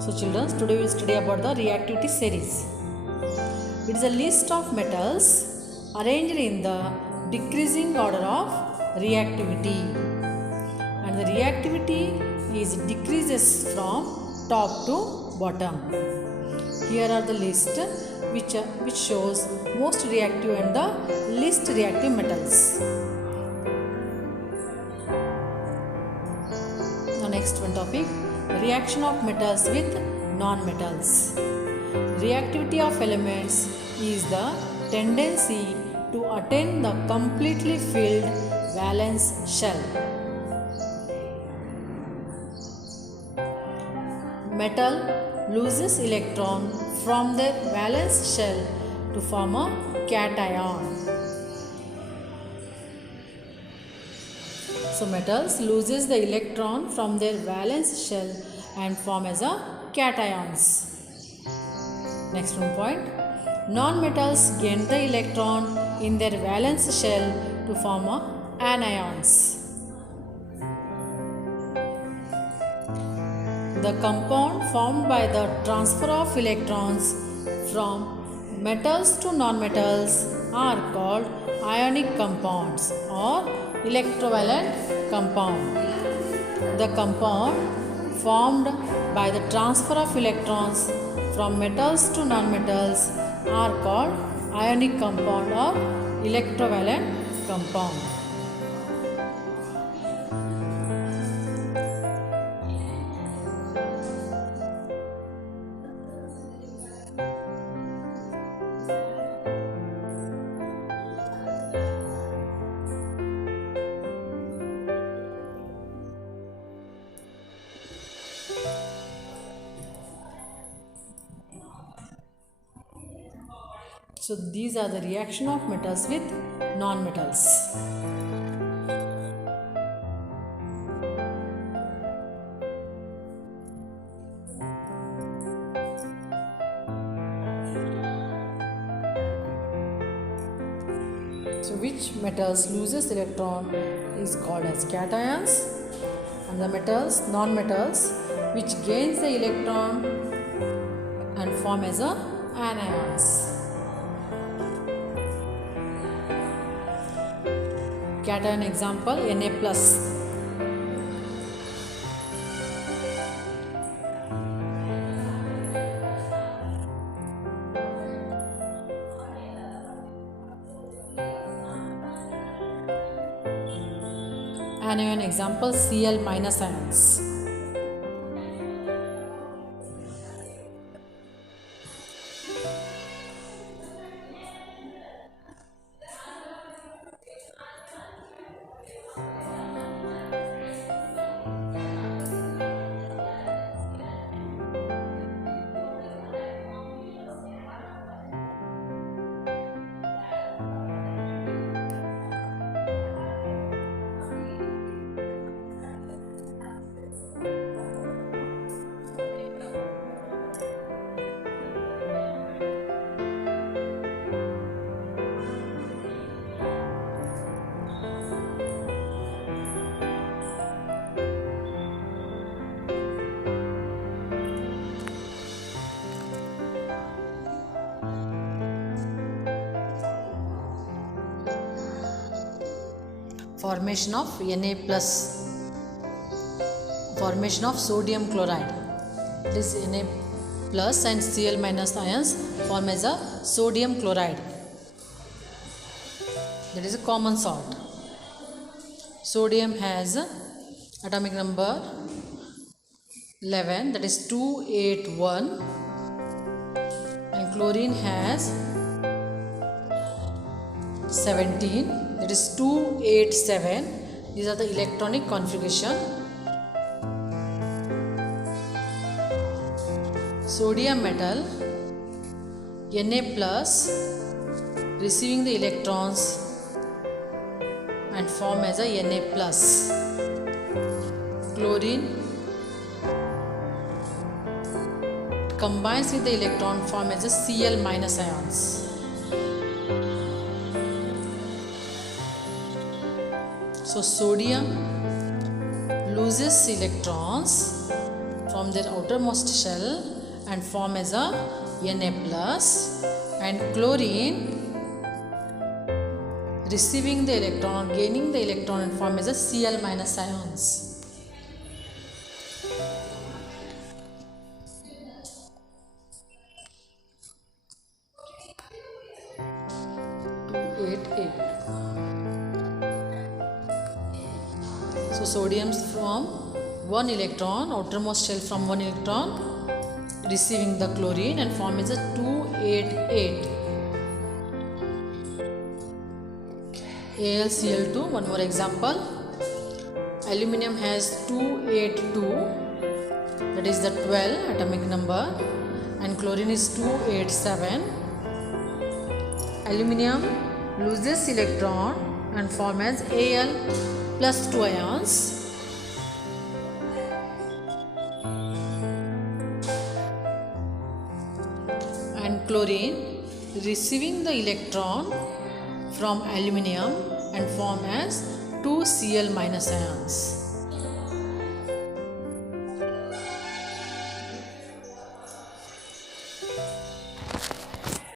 So children, today we will study about the reactivity series. It is a list of metals arranged in the decreasing order of reactivity, and the reactivity is decreases from top to bottom. Here are the list which shows most reactive and the least reactive metals. Now next one topic, reaction of metals with non-metals. Reactivity of elements is the tendency to attain the completely filled valence shell. Metal loses electron from their valence shell to form a cation. So metals loses the electron from their valence shell and form as a cations. Next one point, non-metals gain the electron in their valence shell to form a anions. The compound formed by the transfer of electrons from metals to non-metals are called ionic compounds or electrovalent compound. The compound formed by the transfer of electrons from metals to non-metals are called ionic compound or electrovalent compound. So these are the reaction of metals with non-metals. So which metals loses electron is called as cations, and the metals, non-metals, which gains the electron and form as a anions. Cation example, Na plus. Anion example, Cl minus ions. Formation of Na plus, formation of sodium chloride. This Na plus and Cl minus ions form as a sodium chloride. That is a common salt. Sodium has atomic number 11, that is 281, and chlorine has 17, that is 287. These are the electronic configuration. Sodium metal Na plus receiving the electrons and form as a Na plus. Chlorine combines with the electron, form as a Cl minus ions. So sodium loses electrons from their outermost shell and form as a Na plus, and chlorine receiving the electron or gaining the electron and form as a Cl minus ions. So sodium's from one electron, outermost shell from one electron, receiving the chlorine and form is a 288. AlCl2, one more example. Aluminium has 282, that is the 12 atomic number, and chlorine is 287. Aluminium loses electron and form as Al plus 2 ions. And chlorine receiving the electron from aluminium and form as 2 Cl minus ions.